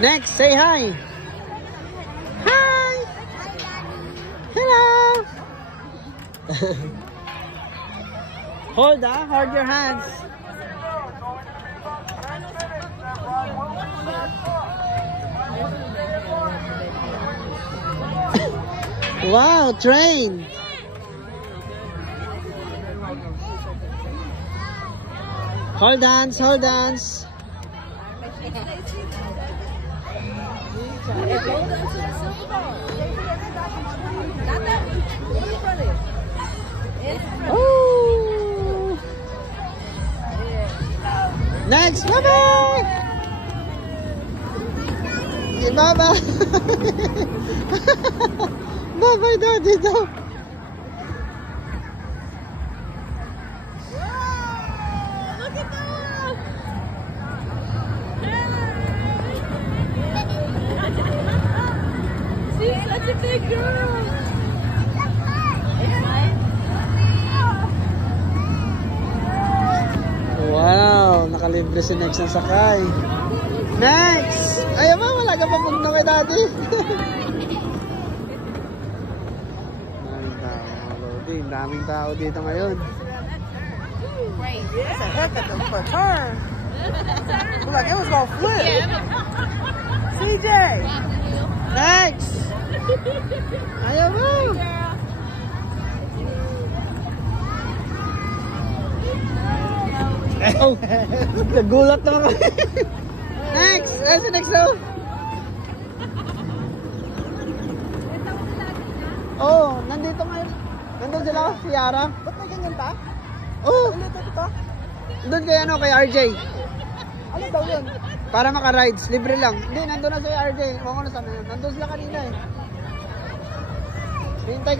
Next, say hi. Hi. Hello. Hold your hands. Wow, train. Hold hands, hold hands. Oh. Next, bye-bye. Bye-bye. Bye-bye daw dito. Look at that! She's such a big girl. Wow, nakalibre si Next ng sakay. Next! Ayaw mo, wala ka papunta kay daddy. Daming tao dito ngayon. Great. That's a heck of a turn. Look like it was gonna flip. CJ. Next! Ayaw mo! Oh, nagulat naman kami. Next! Ayun si Next daw. Oh, nandito ngayon. Nandun sila, si Yara. Ba't may ganyan pa? Oh, Ulit ito. doon kay ano, kay RJ. Ano daw yun? Para maka-rides, libre lang. Hindi, nandun na si RJ. Ewan ko na sana yun. Nandun sila kanina eh. Hintay ka.